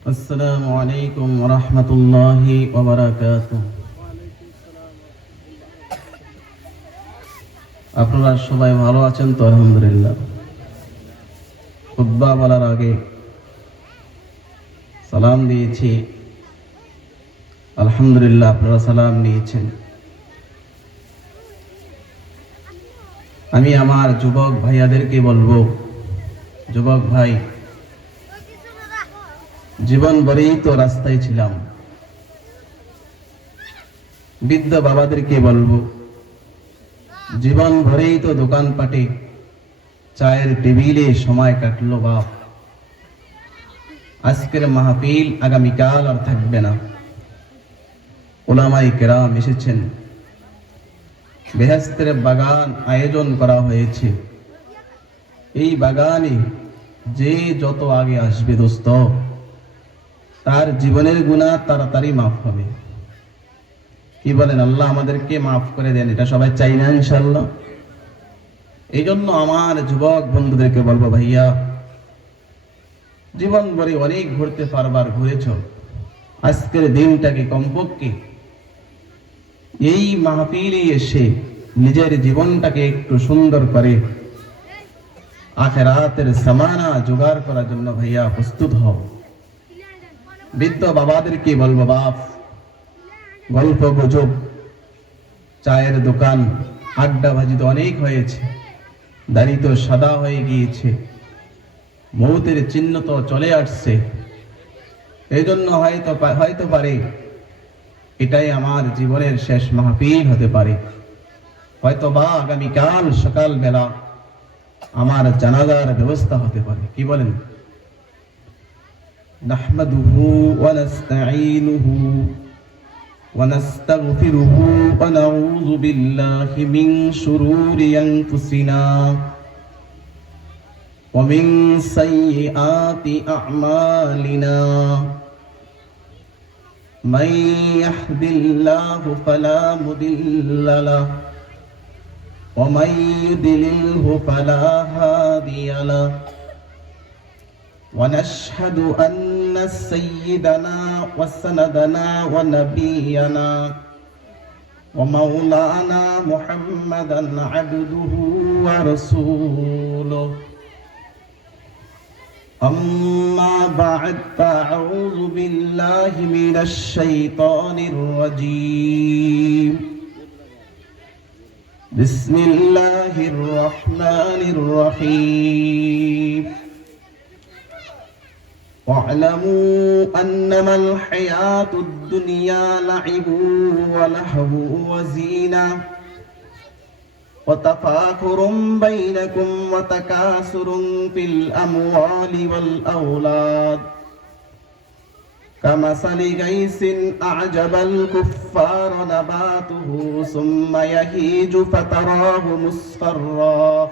السلام عليكم ورحمة الله وبركاته আপনারা সবাই ভালো আছেন তো আলহামদুলিল্লাহ খুদ্া বলার আগে সালাম দিয়েছি আলহামদুলিল্লাহ আপনারা সালাম নিয়েছেন আমি আমার যুবক ভাইয়াদেরকে বলবো যুবক ভাই জীবন ভরেই তো রাস্তায় ছিলাম। বৃদ্ধ বাবাদেরকে বলব, জীবন ভরেই তো দোকানপাটে চায়ের টেবিলে সময় কাটলো বাপ। আজকের মাহফিল আগামীকাল আর থাকবে না। ওলামাই কেরাম এসেছেন। বেহেস্তের বাগান আয়োজন করা হয়েছে। এই বাগানে যে যত আগে আসবে দোস্ত তার জীবনের গুণা তাড়াতাড়ি মাফ হবে। কি বলেন, আল্লাহ আমাদেরকে মাফ করে দেন, এটা সবাই চাই না ইনশাল্লাহ এই জন্য আমার যুবক বন্ধুদেরকে বলব, ভাইয়া, জীবন ভরে অনেক ঘুরতে পারবার ঘুরেছ। আজকের দিনটাকে কমপক্ষে এই মাহফিলে এসে নিজের জীবনটাকে একটু সুন্দর করে আখেরাতের সামানা জোগাড় করার জন্য ভাইয়া প্রস্তুত হও। বৃদ্ধ বাবাদের বাবাদেরকে বলব বাপ? গল্প, গুজব, চায়ের দোকান আড্ডাবাজি তো অনেক হয়েছে। দাড়ি তো সাদা হয়ে গিয়েছে। মৌতের চিহ্ন তো চলে আসছে। এই জন্য হয়তো হয়তো পারে। এটাই আমার জীবনের শেষ মাহফিল হতে পারে। হয়তো বা আগামীকাল সকাল বেলা আমার জানাজার ব্যবস্থা হতে পারে। কি বলেন? نحمده ونستعينه ونستغفره ونعوذ بالله من شرور أنفسنا ومن سيئات أعمالنا من يهد الله فلا مضل له ومن يضلله فلا هادي له ونشهد أن سيدنا وسندنا ونبينا ومولانا محمدا عبده ورسوله أما بعد فأعوذ بالله من الشيطان الرجيم بسم الله الرحمن الرحيم واعلموا أنما الحياة الدنيا لعب ولهو وزينة وتفاخر بينكم وتكاثر في الأموال والأولاد كمثل غيث أعجب الكفار نباته ثم يهيج فتراه مصفرًا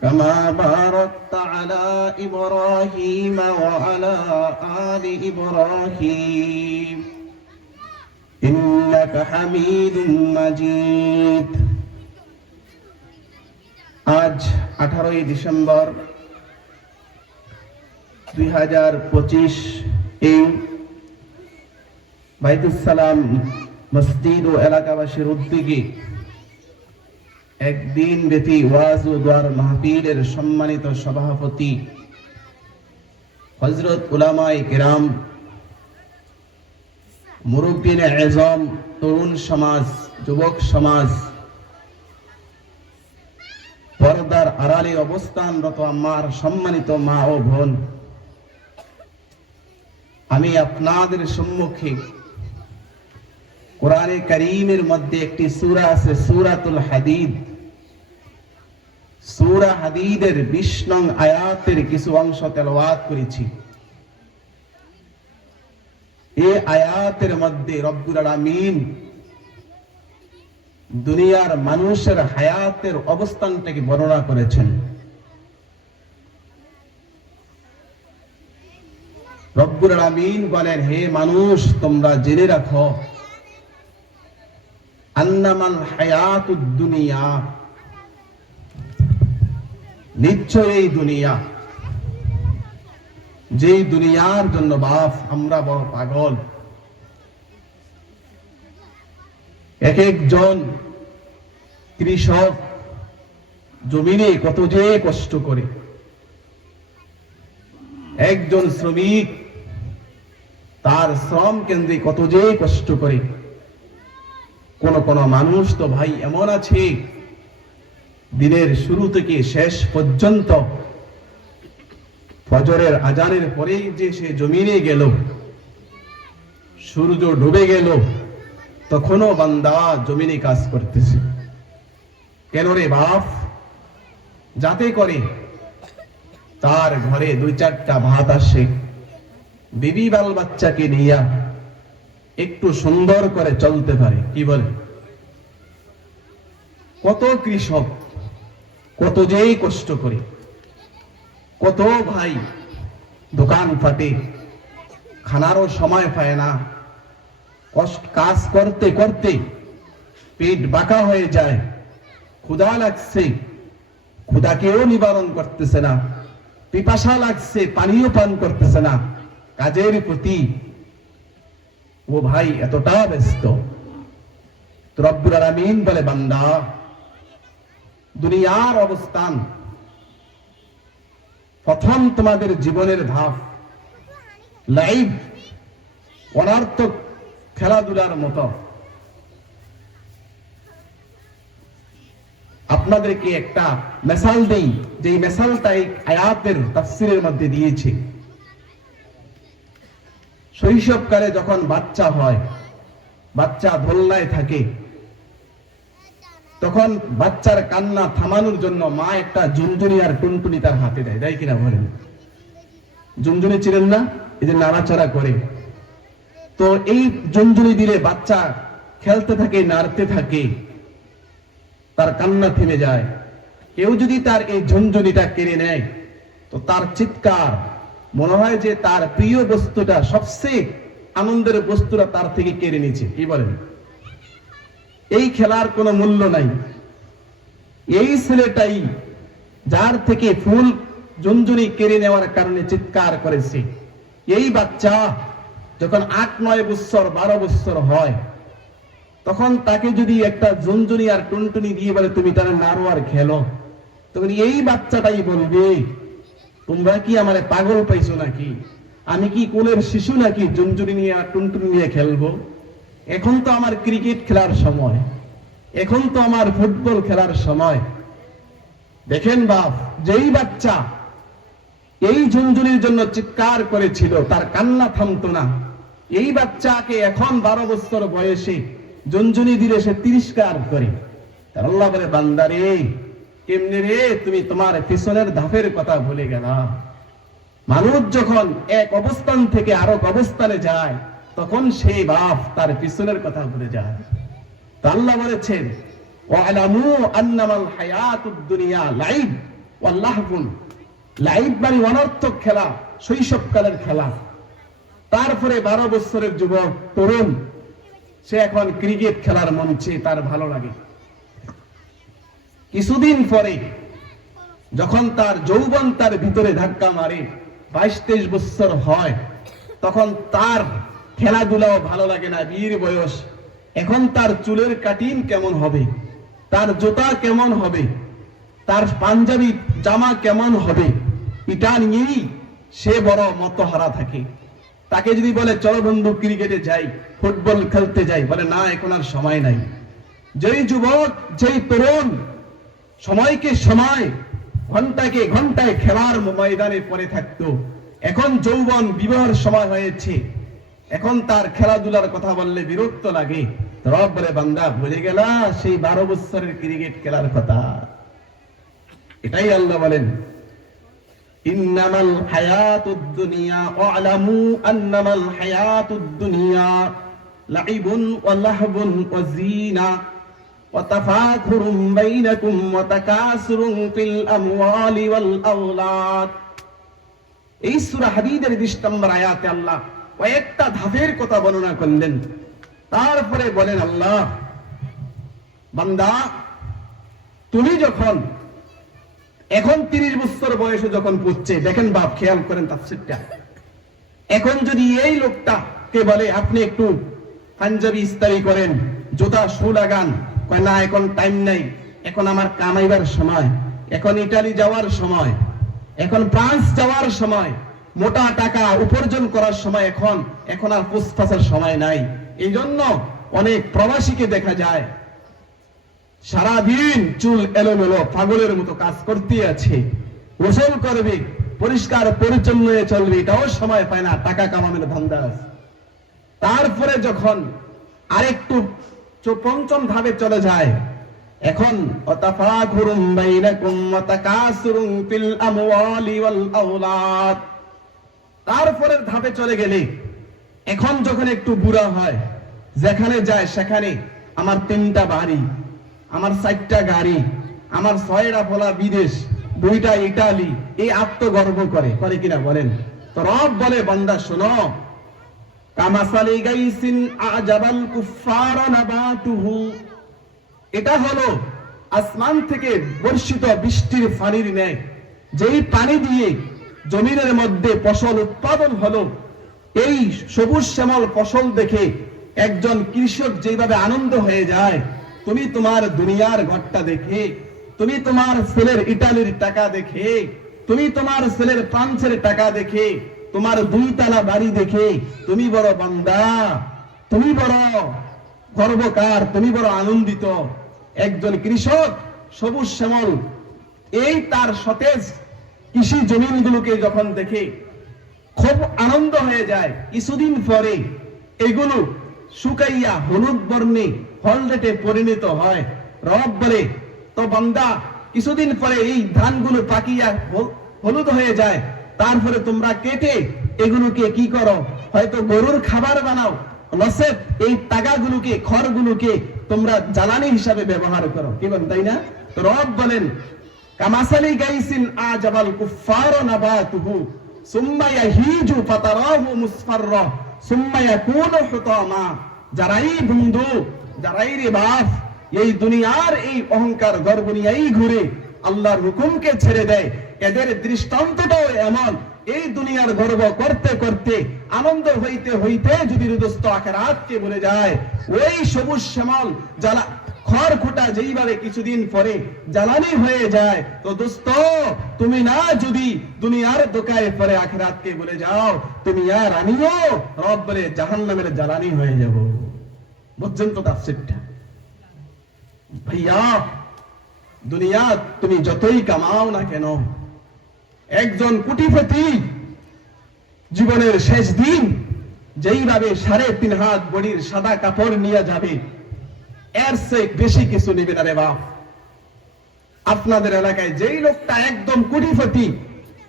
كما باركت على إبراهيم وعلى آل إبراهيم إنك حميد مجيد আজ আঠারোই ডিসেম্বর দুই হাজার পঁচিশ এই বাইতুসালাম মসজিদ ও এলাকাবাসীর উদ্যোগে একদিন ব্যাপী ওয়াজ ও দোয়ার মাহফিলের সম্মানিত সভাপতি হজরত উলামাই কেরাম, মুরব্বিন এজম তরুণ সমাজ, যুবক সমাজ, পর্দার আড়ালে অবস্থানরত আমার সম্মানিত মা ও বোন, আমি আপনাদের সম্মুখে কোরআনে করিমের মধ্যে একটি সূরা আছে সুরাতুল হাদিদ। সূরা হাদিদের 20 নং আয়াতের কিছু অংশ তেলাওয়াত করেছি। এ আয়াতের মধ্যে রব্বুল আলামিন দুনিয়ার মানুষের হায়াতের অবস্থানটাকে বর্ণনা করেছেন। রব্বুল আলামিন বলেন, হে মানুষ, তোমরা জেনে রাখো, আন্নামাল হায়াতুদ দুনিয়া নিশ্চয় এই দুনিয়া। যেই দুনিয়ার জন্য বাপ, আমরা বড় পাগল। এক একজন কৃষক জমিনে কত যে কষ্ট করে। একজন শ্রমিক তার শ্রম কেন্দ্রে কত যে কষ্ট করে। কোন কোন মানুষ তো ভাই এমন আছে দিনের শুরু থেকে শেষ পর্যন্ত ফজরের আজানের পরেই যে সে জমিনে গেল, সূর্য ডুবে গেল, তখনও বান্দা জমিনে কাজ করতেছে। কেন রে বাপ? যাতে করে তার ঘরে দুই চারটা ভাত আসে। বিবি বাল বাচ্চাকে নিয়ে একটু সুন্দর করে চলতে পারে, কি বলে? কত কৃষক কত যেই কষ্ট করে। কত ভাই দোকান ফাটে, খানারও সময় পায় না। কষ্ট, কাজ করতে করতে পেট বাঁকা হয়ে যায়। ক্ষুধা লাগছে, ক্ষুধাকেও নিবারণ করতেছে না। পিপাসা লাগছে পানিও পান করতেছে না। কাজের প্রতি ও ভাই এতটা ব্যস্ত। রব্বুল আলামিন বলে, বান্দা দুনিয়ার অবস্থান। প্রথম তোমাদের জীবনের ধাপ। লাইভ, অনার্থক খেলাধুলার মতো। আপনাদেরকে একটা মেসাল দেই যে মেসালটা এই আয়াতের তাফসিরের মধ্যে দিয়েছে। শৈশবকালে যখন বাচ্চা হয়, বাচ্চা দোলনায় থাকে তখন বাচ্চার কান্না থামানোর জন্য মা একটা জুনজুনি আর টুনটুনি তার হাতে দেয়। দেয় কিনা বলেন? জুনজুনি ছিলেন না, এই যে নাড়াচাড়া করে। তো এই জুনজুনি দিলে বাচ্চা খেলতে থাকে, নাড়তে থাকে, তার কান্না থেমে যায়। কেউ যদি তার এই ঝুনঝুনিটা কেড়ে নেয়, তো তার চিৎকার, মনে হয় যে তার প্রিয় বস্তুটা, সবচেয়ে আনন্দের বস্তুটা তার থেকে কেড়ে নিয়েছে। কি বলেন? এই খেলার কোনো মূল্য নাই। এই ছেলেটাই যার থেকে ফুল ঝুনঝুনি কেড়ে নেওয়ার কারণে চিৎকার করেছে। এই বাচ্চা যখন আট, নয় বৎসর বারো বৎসর হয়, তখন তাকে যদি একটা ঝুনঝুনি আর টুনটুনি দিয়ে বলে, তুমি তার নাড়ো আর খেলো। তখন এই বাচ্চাটাই বলবে, তোমরা কি আমার পাগল পাইছো নাকি? আমি কি কোলের শিশু নাকি? ঝুনঝুনি নিয়ে আর টুনটুনি নিয়ে খেলব? এখন তো আমার ক্রিকেট খেলার সময়। এখন তো আমার ফুটবল খেলার সময়। দেখেন বাপ, যেই বাচ্চা এই ঝুনঝুনির জন্য চিৎকার করেছিল, তার কান্না থামতো না। এই বাচ্চাকে এখন বারো বছর বয়সে ঝুনঝুনি দিলে সে তিরস্কার করে। আল্লাহ বলে, বান্দারে, কেমনে রে, তুমি তোমার পিছনের ধাপের কথা ভুলে গেলা। মানুষ যখন এক অবস্থান থেকে আরও অবস্থানে যায় তখন সেই বাপ তার পিছনের কথা ভুলে যায়। আল্লাহ বলেছেন মানে তারপরে বারো বছরের যুবক, তরুণ, সে এখন ক্রিকেট খেলার মঞ্চে তার ভালো লাগে। কিছুদিন পরে যখন তার যৌবন তার ভিতরে ধাক্কা মারে, বাইশ তেইশ বছর হয়, তখন তার খেলাধুলাও ভালো লাগে না, বীর বয়স। এখন তার চুলের কাটিং কেমন হবে? তার জোতা কেমন হবে? তার পাঞ্জাবি জামা কেমন হবে? এটা নিয়েই সে বড় মতহারা থাকে। তাকে যদি বলে, চলো বন্ধু ক্রিকেটে যাই ফুটবল খেলতে যাই, বলে, না, এখন আর সময় নাই। যেই যুবক, যেই তরুণ, সময়কে সময়, ঘন্টাকে ঘন্টায় খেলার ময়দানে পড়ে থাকতো। এখন যৌবন বিবাহের সময় হয়েছে। এখন তার খেলাধুলার কথা বললে বিরক্ত লাগে। রব বান্দা, ভুলে গেলা, সেই বারো বছরের ক্রিকেট খেলার কথা। এটাই আল্লাহ বলেন। এই সূরা হাদীদের 20 আয়াতে আল্লাহ কয়েকটা ধাপের কথা বর্ণনা করলেন। তারপরে বলেন, আল্লাহ, বান্দা, তুমি যখন এখন তিরিশ বছর বয়সে যখন পুচ্ছে দেখেন বাপ, খেয়াল করেন তাফসিরটা। এখন যদি এই লোকটা কে বলে, আপনি একটু পাঞ্জাবি ইস্তারি করেন, জুতা, শু লাগান। কয়, না, এখন টাইম নাই। এখন আমার কামাইবার সময়। এখন ইটালি যাওয়ার সময়। এখন ফ্রান্স যাওয়ার সময়। মোটা টাকা উপার্জন করার সময় এখন এখন আর পুষ্পাসের সময় নাই। এই জন্য অনেক প্রবাসীকে দেখা যায়, সারাদিন চুল এলোমেলো পাগলের মতো কাজ করতে আছে। গোসল করবে, পরিষ্কার পরিচ্ছন্ন হয়ে চলবে, এটাও সময় পায় না, টাকা কামানোর ধান্দা আছে। তারপরে যখন আরেকটু পঞ্চম ধাপে চলে যায়, এখন অতাফাখুরুম বাইনাকুম ওয়া তাকাসুরুম ফিল আমওয়ালি ওয়াল আওলাদ। তারপরের ধাপে চলে গেলে। এখন যখন একটু বুড়া হয়, যেখানে যায় সেখানে আমার তিনটা বাড়ি, আমার চারটা গাড়ি, আমার ছয়টা পোলা বিদেশ, দুইটা ইটালি এই আত্মগর্ব করে। করে কিনা বলেন? তো রব বলে, বান্দা, শোনো। কামাসালি গাইসিন আজাবাল কুফার নাবাতুহু। এটা হলো আসমান থেকে বর্ষিত বৃষ্টির পানির ন্যায়। যেই পানি দিয়ে জমিনের মধ্যে ফসল উৎপাদন হলো, এই সবুজ শ্যামল ফসল দেখে একজন কৃষক যেভাবে আনন্দ হয়ে যায়, তুমি তোমার দুনিয়ার ঘরটা দেখে, তুমি তোমার ছেলের ইটালির টাকা দেখে, তুমি তোমার ছেলের ফ্রান্সের টাকা দেখে, তোমার দুই তালা বাড়ি দেখে, তুমি বড় বান্দা, তুমি বড় গর্বকার, তুমি বড় আনন্দিত। একজন কৃষক সবুজ শ্যামল, এই তার সতেজ কৃষি জমিনগুলোকে যখন দেখে খুব আনন্দ হয়ে যায়, কিছুদিন পরে এগুলো শুকাইয়া হলুদ বর্ণে হলডেটে পরিণত হয়। রব বলে, তো বান্দা, কিছুদিন পরে এই ধানগুলো পাকিয়া হলুদ হয়ে যায়। তারপরে তোমরা কেটে এগুলোকে কি করো? হয়তো গরুর খাবার বানাও। নসেব এই টাকাগুলোকে খড়গুলোকে তোমরা জ্বালানি হিসাবে ব্যবহার করো। কি বলেন, তাই না? রব বলেন কামাসালি গাইসিন আজাবাল কুফার নাবাতুহু, সুম্মা ইয়াহিজু ফাতারাহু মুসফাররা, সুম্মা ইয়াকুনু হুতামা। যারাই বন্ধু, যারাই রে এই দুনিয়ার এই অহংকার গর্ব নিয়েই ঘুরে আল্লাহর হুকুমকে ছেড়ে দেয়। এদের দৃষ্টান্তটাও এমন, এই দুনিয়ার গর্ব করতে করতে, আনন্দ হইতে হইতে যদি হৃদস্ত আখেরাতকে বলে যায়, ওই সবুজ শ্যামল, জ্বালা খড় খুঁটা যেইভাবে কিছুদিন পরে জ্বালানি হয়ে যায়, তো দোস্ত, তুমি না যদি দুনিয়ার দোকায় পরে আখেরাতকে বলে যাও, তুমি আর আমিও রব বলে জাহান্নামের জ্বালানি হয়ে যাব। বুঝছেন তো তাফসিরটা? ভাইয়া, দুনিয়া তুমি যতই কামাও না কেন, একজন কুটিপতি জীবনের শেষ দিন যেইভাবে সাড়ে তিন হাত বডির সাদা কাপড় নিয়ে যাবে এর সে বেশি কিছু নেবে না রে বাপ। আপনাদের এলাকায় যেই লোকটা একদম কোটিপতি,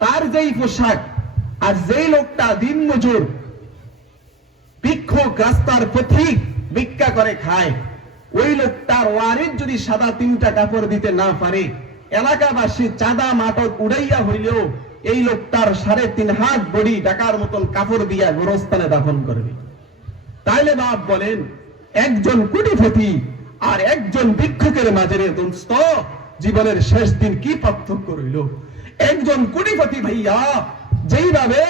তার যেই পোশাক আর যেই লোকটা দিন মজুর ভিক্ষুক রাস্তার পথিক ভিক্ষা করে খায়, ওই লোকটার ওয়ারিস যদি সাদা তিনটা কাপড় দিতে না পারে, এলাকাবাসী চাঁদা মাটক উড়াইয়া হইলেও এই লোকটার সাড়ে তিন হাত বড়ি ডাকার মতন কাপড় দিয়া গোরস্থানে দাফন করবে। তাইলে বাপ বলেন একজন কোটিপতি আর একজন ভিক্ষুকের মাঝে জীবনের শেষ দিন কি পার্থক্য রইল? একজন কোটিপতি ভাইয়া, যেইভাবে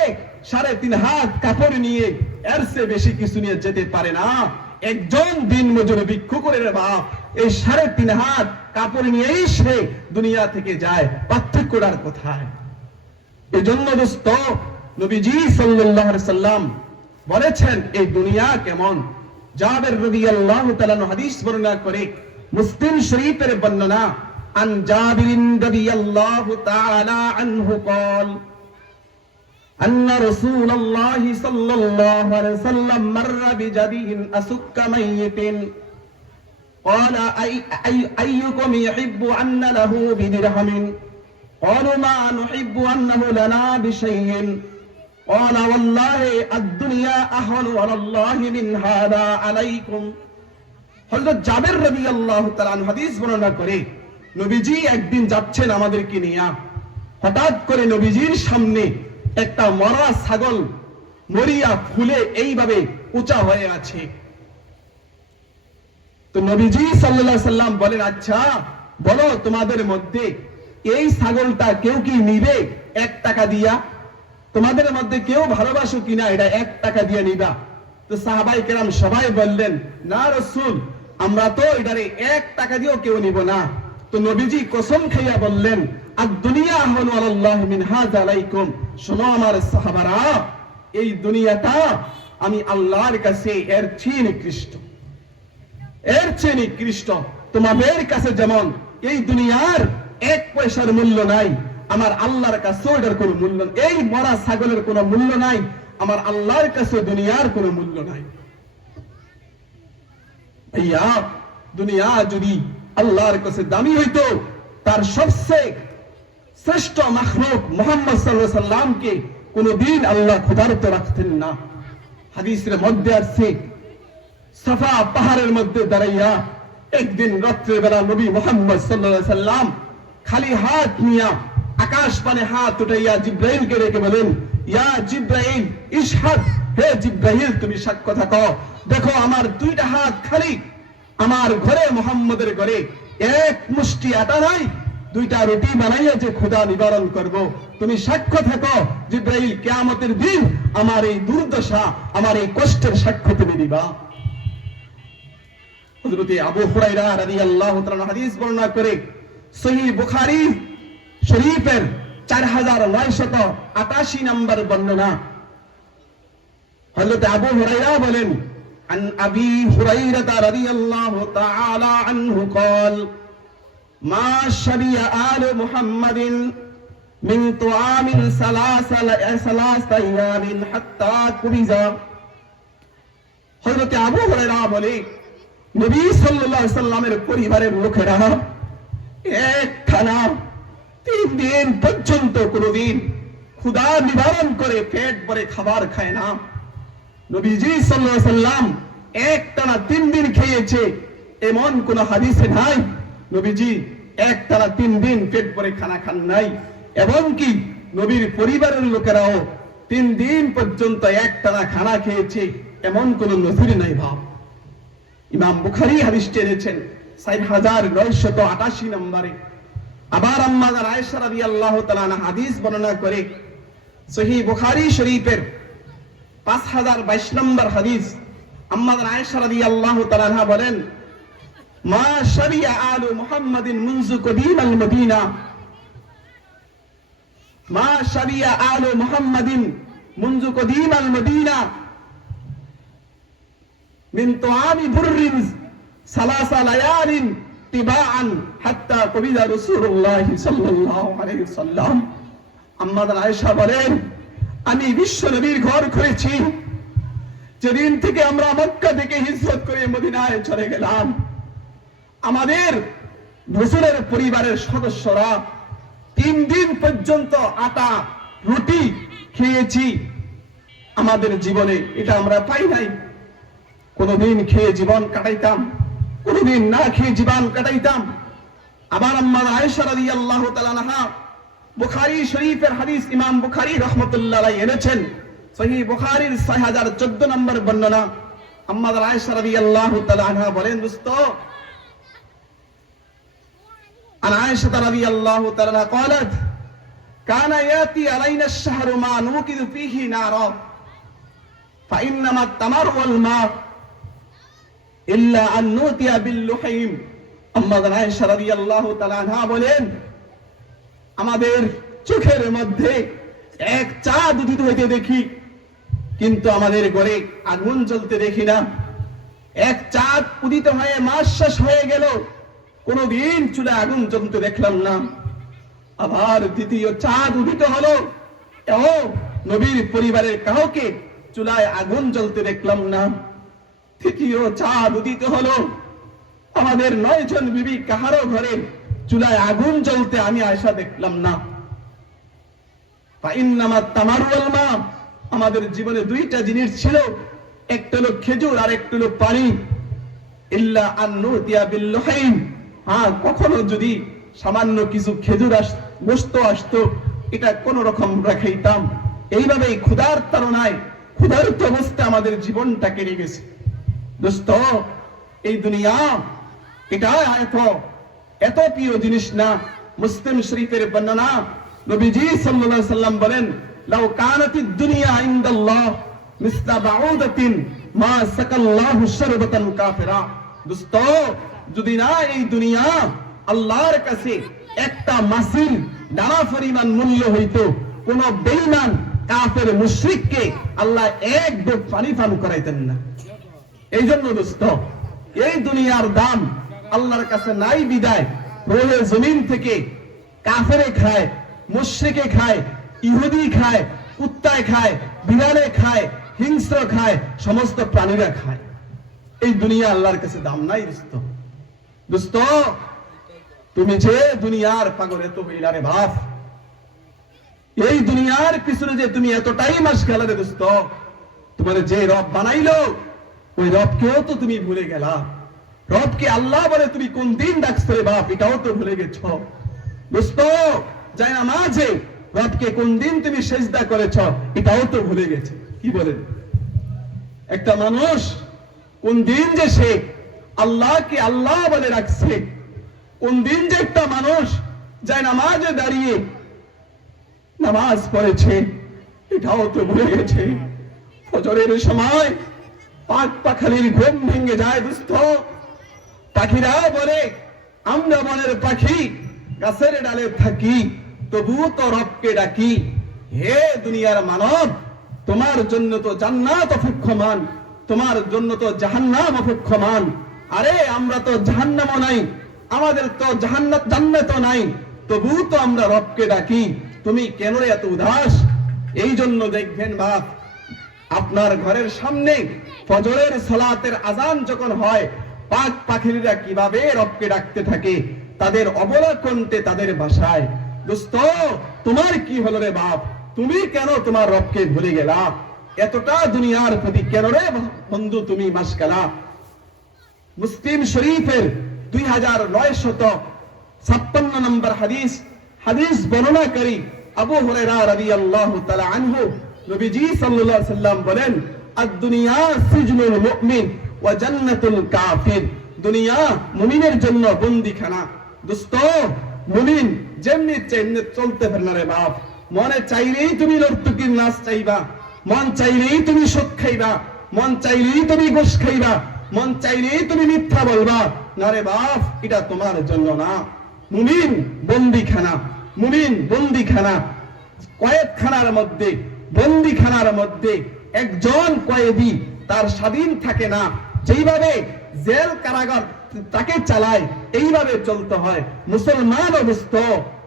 সাড়ে তিন হাত কাপড় নিয়ে এর চেয়ে বেশি কিছু নিয়ে যেতে পারে না, একজন দিন মজুর ভিক্ষুকের বাপ এই সাড়ে তিন হাত কাপড় নিয়েই সে দুনিয়া থেকে যায়, পার্থক্যটার কোথায়? এজন্য দোস্ত নবীজি আলাইহি সাল্লাম বলেছেন, এই দুনিয়া কেমন? জাবের রাদিয়াল্লাহু তাআলা আনহু হাদিস বর্ণনা করে মুসলিম শরীফের বর্ণনা আন জাবিরিন রাদিয়াল্লাহু তাআলা আনহু قال أن رسول الله صلى الله عليه وسلم مر بجدي أسك ميت قال أي أي أيكم يحب أن له بدرهم قالوا ما نحب أنه لنا بشيء قال والله الدنيا أهون على الله من هذا عليكم হযরত জাবের রাদিয়াল্লাহু তাআলা আনহু হাদিস বর্ণনা করে নবীজি একদিন যাচ্ছেন আমাদেরকে নিয়ে হঠাৎ করে নবীজির সামনে একটা মরা ছাগল মরিয়া ফুলে এইভাবে উঁচা হয়ে আছে তো নবীজি সাল্লাল্লাহু আলাইহি সাল্লাম বলেন আচ্ছা বলো তোমাদের মধ্যে এই ছাগলটা কেউ কি নিবে এক টাকা দিয়া তোমাদের মধ্যে কেউ ভালোবাসো কিনা, এটা এক টাকা দিয়ে নিবা। তো সাহাবাই কেরাম সবাই বললেন, না রসুল, আমরা তো এটারে এক টাকা দিয়েও কেউ নিব না। তো নবীজি কসম খাইয়া বললেন আর দুনিয়া আহমানু আলাল্লাহ মিন হাযা আলাইকুম। শোনো আমার সাহাবারা, এই দুনিয়াটা আমি আল্লাহর কাছে এর চেয়ে নিকৃষ্ট। এর চেয়ে নিকৃষ্ট। তোমাদের কাছে যেমন এই দুনিয়ার এক পয়সার মূল্য নাই আমার আল্লাহর কাছে এটার কোনো মূল্য এই মরা ছাগলের কোনো মূল্য নাই, আমার আল্লাহর কাছে দুনিয়ার কোনো মূল্য নাই। ভাইয়া, দুনিয়া যদি আল্লাহর কাছে দামি হইতো, তার সবচেয়ে শ্রেষ্ঠ মাখলুক মোহাম্মদ আলাইহি সাল্লামকে কোনদিন আল্লাহ ক্ষুধার্ত রাখতেন না। হাদিসের মধ্যে আসছে সাফা পাহাড়ের মধ্যে দাঁড়াইয়া একদিন রাত্রে বেলা নবী মোহাম্মদ সাল্লাল্লাহু সাল্লাম খালি হাত নিয়া আকাশ পানে হাত উঠাইয়া জিব্রাইলকে রেখে বলেন, ইয়া জিব্রাইল, ইশহাদ, হে জিব্রাইল, তুমি সাক্ষ্য থাকো। দেখো, আমার দুইটা হাত খালি। আমার ঘরে মোহাম্মদের ঘরে এক মুষ্টি আটা নাই, দুইটা রুটি বানাইয়া যে ক্ষুধা নিবারণ করব। তুমি সাক্ষ্য থাকো, জিব্রাইল, কেয়ামতের দিন আমার এই দুর্দশা, আমার এই কষ্টের সাক্ষ্য তুমি দিবা। হযরতে আবু হুরায়রা রাদিয়াল্লাহু তাআলা হাদিস বর্ণনা করে, সহিহ বুখারী শরীফের 4988 নম্বর বর্ণনা হযরত আবু হুরায়রা বলেন عن ابي هريره رضي الله تعالى عنه قال ما شبع آل محمد من طعام ثلاث ثلاث أيام حتى كبز হযরত আবু হুরায়রা বলে নবী সাল্লাল্লাহু আলাইহি সাল্লামের পরিবারের লোকেরা একখানা তিন দিন পর্যন্ত কোনদিন ক্ষুধা নিবারণ করে পেট ভরে খাবার খায় না। নবীজি আলাইহি সাল্লাম একটানা তিন দিন খেয়েছে, এমন কোন হাদিসে নাই। নবীজি একটানা তিন দিন পেট ভরে খানা খান নাই। এবং কি নবীর পরিবারের লোকেরাও তিন দিন পর্যন্ত একটানা খানা খেয়েছে, এমন কোন নজির নাই ভাব ইমাম বুখারী হাদিস টেনেছেন সাইড হাজার নয়শত আটাশি নম্বরে। আবার আম্মাজার আয়েশা রাদিয়াল্লাহু তাআলা হাদিস বর্ণনা করে সহি বুখারী শরীফের 5022 নম্বর হাদিস। আম্মাজার আয়েশা রাদিয়াল্লাহু তাআলা বলেন, মা শারিয়া আলু মুহাম্মাদিন মুনজু কদিম আল মদিনা। মা শারিয়া আলু মুহাম্মাদিন মুনজু কদিম আল মদিনা। মিন তুআমি বুররিন সালাসা লায়ালিন ইত্তিবাআন হাত্তা কবিদা রাসূলুল্লাহ সাল্লাল্লাহু আলাইহি সাল্লাম আম্মাদার আয়েশা বলেন, আমি বিশ্ব নবীর ঘর করেছি যেদিন থেকে আমরা মক্কা থেকে হিজরত করে মদিনায় চলে গেলাম। আমাদের নজরের পরিবারের সদস্যরা তিন দিন পর্যন্ত আটা, রুটি খেয়েছি। আমাদের জীবনে এটা আমরা পাই নাই। কোনদিন খেয়ে জীবন কাটাইতাম। কোনদিন না খেয়ে জীবন কাটাইতাম আবার আম্মার আয়েশা রাদিয়াল্লাহু তাআলা আনহা বুখারী শরীফের হাদিস ইমাম বুখারী রাহমাতুল্লাহ আলাইহি এনেছেন সহিহ বুখারীর 6014 নম্বর বর্ণনা আম্মার আয়েশা রাদিয়াল্লাহু তাআলা আনহা বলেন দোস্ত عن عائشة رضي الله تعالى عنها قالت كان يأتي علينا الشهر ما نوقد فيه نارا فإنما التمر والماء আমাদের চোখের মধ্যে এক চাঁদ উদিত হইতে দেখি, কিন্তু আমাদের ঘরে আগুন জ্বলতে দেখি না। এক চাঁদ উদিত হয়ে মাস শেষ হয়ে গেল, কোনদিন চুলে আগুন জ্বলতে দেখলাম না। আবার দ্বিতীয় চাঁদ উদিত হলো নবীর পরিবারের কাউকে চুলায় আগুন জ্বলতে দেখলাম না। তৃতীয় চাঁদ উদিত হলো। আমাদের নয় জন বিবি কাহারও ঘরে চুলায় আগুন জ্বলতে আমি আয়সা দেখলাম না। আমাদের জীবনে দুইটা জিনিস ছিল। একটা হলো খেজুর আর একটা হলো পানি। হ্যাঁ কখনো যদি সামান্য কিছু খেজুর আস গোস্ত আসতো, এটা কোন রকম রাখাইতাম এইভাবে ক্ষুধার তাড়নায়, ক্ষুধার্ত অবস্থা আমাদের জীবনটা কেড়ে গেছে। দোস্ত, এই দুনিয়া এটা এত এত প্রিয় জিনিস না, মুসলিম শরীফের বর্ণনা নবীজি সাল্লাল্লাহু সাল্লাম বলেন, লাউ কানাতিদ দুনিয়া ইনদাল্লাহ মিসলা বাউদাতিন মা সাকাল্লাহু শারবাতান কাফিরা। দোস্ত, যদি না এই দুনিয়া আল্লাহর কাছে একটা মাসির নানা পরিমাণ মূল্য হইতো, কোন বেঈমান কাফের মুশরিককে আল্লাহ এক ডোক পানি পান করাইতেন না। এই জন্য দোস্ত, এই দুনিয়ার দাম আল্লাহর কাছে নাই বিদায়। রোহে জমিন থেকে কাফেরে খায়, মুশ্রিকে খায়, ইহুদি খায়, কুত্তায় খায়, বিড়ালে খায়, হিংস্র খায়, সমস্ত প্রাণীরা খায়। এই দুনিয়া আল্লাহর কাছে দাম নাই দোস্ত। দোস্ত, তুমি যে দুনিয়ার পাগলে তো হইলারে বাপ, এই দুনিয়ার পিছনে যে তুমি এতটাই মাস খেলারে দোস্ত, তোমার যে রব বানাইলো ওই রবকেও তো তুমি ভুলে গেলা। রবকে আল্লাহ বলে, তুমি কোন দিন ডাকছো রে বাপ? এটাও তো ভুলে গেছ। দোস্ত, যাই না মাঝে, রবকে কোন দিন তুমি সেজদা করেছ, এটাও তো ভুলে গেছে। কি বলেন? একটা মানুষ কোন দিন যে সে আল্লাহকে আল্লাহ বলে রাখছে, কোন দিন যে একটা মানুষ যায় নামাজে দাঁড়িয়ে নামাজ পড়েছে, এটাও তো ভুলে গেছে। ফজরের সময় পাক পাখালির ঘুম ভেঙে যায়, দুস্থ। পাখিরা বলে, আমরা বনের পাখি, গাছের ডালে থাকি তবু তো রবকে ডাকি। হে দুনিয়ার মানব, তোমার জন্য তো জান্নাত অপেক্ষমান, তোমার জন্য তো জাহান্নাম অপেক্ষমান। আরে, আমরা তো জাহান্নামও নাই, আমাদের তো জাহান্নাত জান্নাত নাই তবু তো আমরা রবকে ডাকি। তুমি কেন এত উদাস? এই জন্য দেখবেন বাপ আপনার ঘরের সামনে ফজরের সালাতের আজান যখন হয়, পাক পাখিরা কীভাবে রবকে ডাকতে থাকে? তাদের অবলা কণ্ঠে তাদের বাসায় দোস্ত, তোমার কি হলো রে বাপ? তুমি কেন তোমার রবকে ভুলে গেলা? এতটা দুনিয়ার প্রতি কেন রে বন্ধু তুমি মাসকালা? মুসলিম শরীফের দুই হাজার নয় শত ছাপ্পান্ন নম্বর হাদিস হাদিস বর্ণনাকারী আবু হুরায়রা রাদিয়াল্লাহু তাআলা আনহু নবীজি সাল্লাল্লাহু আলাইহি সাল্লাম বলেন, আদ-দুনিয়া সিজনুল মুমিন ওয়া জান্নাতুল কাফির। দুনিয়া মুমিনের জন্য বন্দিখানা। দোস্ত, মুমিন যেমনি চেমনি চলতে বাপ। মনে চাইলেই তুমি নাচ চাইবা। মন চাইলেই তুমি খাইবা। মন চাইলেই তুমি গোশ খাইবা। মন চাইলেই তুমি মিথ্যা বলবা। না রে বাপ, এটা তোমার জন্য না। মুমিন বন্দিখানা। মুমিন বন্দিখানা। কয়েকখানার মধ্যে বন্দিখানার মধ্যে একজন কয়েদি তার স্বাধীন থাকে না। যেইভাবে জেল কারাগার তাকে চালায়, এইভাবে চলতে হয়। মুসলমান অবস্থ,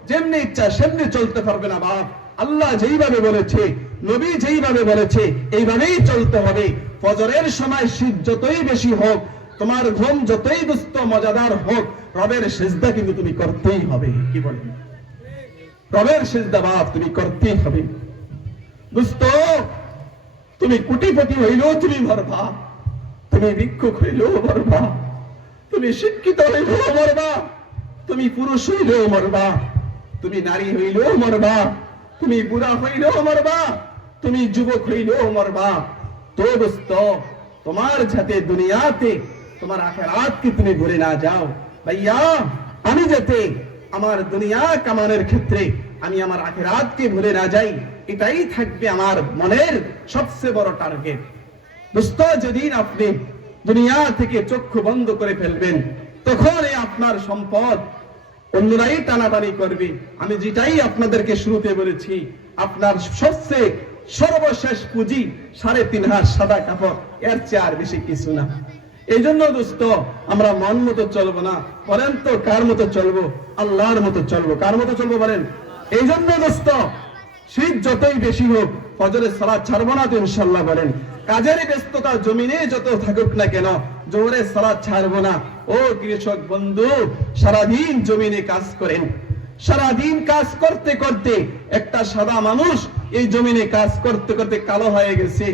যেমনি ইচ্ছা সেমনি চলতে পারবে না বাপ। আল্লাহ যেইভাবে বলেছে, নবী যেইভাবে বলেছে, এইভাবেই চলতে হবে। ফজরের সময় শীত যতই বেশি হোক, তোমার ঘুম যতই দুস্থ, মজাদার হোক, রবের সেজদা কিন্তু তুমি করতেই হবে। কি বলেন? রবের সেজদা বাপ, তুমি করতেই হবে। দুস্থ তুমি কোটিপতি হইলেও তুমি মরবা। তুমি ভিক্ষুক হইলেও মরবা। তুমি শিক্ষিত হইলেও মরবা। তুমি পুরুষ হইলেও মরবা। তুমি নারী হইলেও মরবা। তুমি বুড়া হইলেও মরবা। তুমি যুবক হইলেও মরবা। তো দোস্ত, তোমার যাতে দুনিয়াতে, তোমার আখেরাতকে তুমি ভুলে না যাও। ভাইয়া, আমি যাতে আমার দুনিয়া কামানের ক্ষেত্রে, আমি আমার আখেরাতকে ভুলে না যাই। এটাই থাকবে আমার মনের সবচেয়ে বড় টার্গেট দোস্ত যেদিন আপনি দুনিয়া থেকে চক্ষু বন্ধ করে ফেলবেন, তখন এই আপনার সম্পদ অন্যরাই টানাটানি করবে। আমি যেটাই আপনাদেরকে শুরুতে বলেছি, আপনার সবচেয়ে সর্বশেষ পুঁজি সাড়ে তিন হাত সাদা কাপড়, এর চেয়ে আর বেশি কিছু না। এই জন্য দোস্ত, আমরা মন মতো চলবো না বলেন তো কার মতো চলবো? আল্লাহর মতো চলবো। কার মতো চলবো বলেন? এই জন্য দোস্ত শীত যতই বেশি হোক, ফজরের সালাদ ছাড়বো না তো ইনশাল্লাহ বলেন। কাজের ব্যস্ততা জমিনে যত থাকুক না কেন জোরে সালাদ ছাড়বো না। ও কৃষক বন্ধু, সারাদিন জমিনে কাজ করেন। সারাদিন কাজ করতে করতে একটা সাদা মানুষ এই জমিনে কাজ করতে করতে কালো হয়ে গেছে।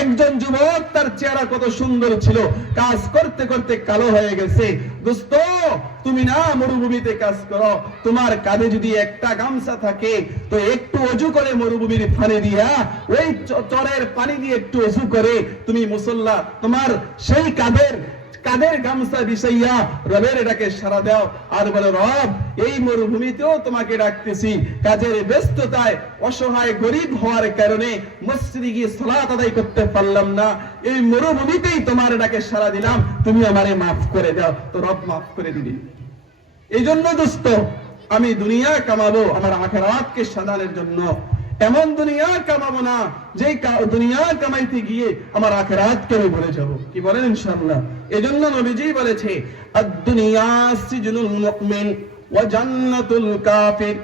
একজন যুবক তার চেহারা কত সুন্দর ছিল। কাজ করতে করতে কালো হয়ে গেছে। দোস্ত, তুমি না মরুভূমিতে কাজ করো। তোমার কাঁধে যদি একটা গামছা থাকে, তো একটু অজু করে মরুভূমির পানি দিয়া, ওই চরের পানি দিয়ে একটু অজু করে তুমি মুসল্লা, তোমার সেই কাঁধের কাদের গামছা বিছাইয়া রবের এটাকে সারা দাও। আর বলে, রব, এই মরুভূমিতেও তোমাকে ডাকতেছি। কাজের ব্যস্ততায় অসহায় গরিব হওয়ার কারণে মসজিদে গিয়ে সালাত আদায় করতে পারলাম না। এই মরুভূমিতেই তোমার এটাকে সারা দিলাম। তুমি আমারে মাফ করে দাও। তো রব মাফ করে দিবি। এই জন্য দোস্ত, আমি দুনিয়া কামাবো আমার আখেরাতকে সাজানোর জন্য। এমন দুনিয়া কামাবো না যে দুনিয়ার দুনিয়া কামাইতে গিয়ে আমার আখেরাতকে আমি ভুলে যাব? কি বলেন ইনশাআল্লাহ? এজন্য নবীজি বলেছে দুনিয়া সিজনুল মুমিন ওয়া জান্নাতুল কাফির।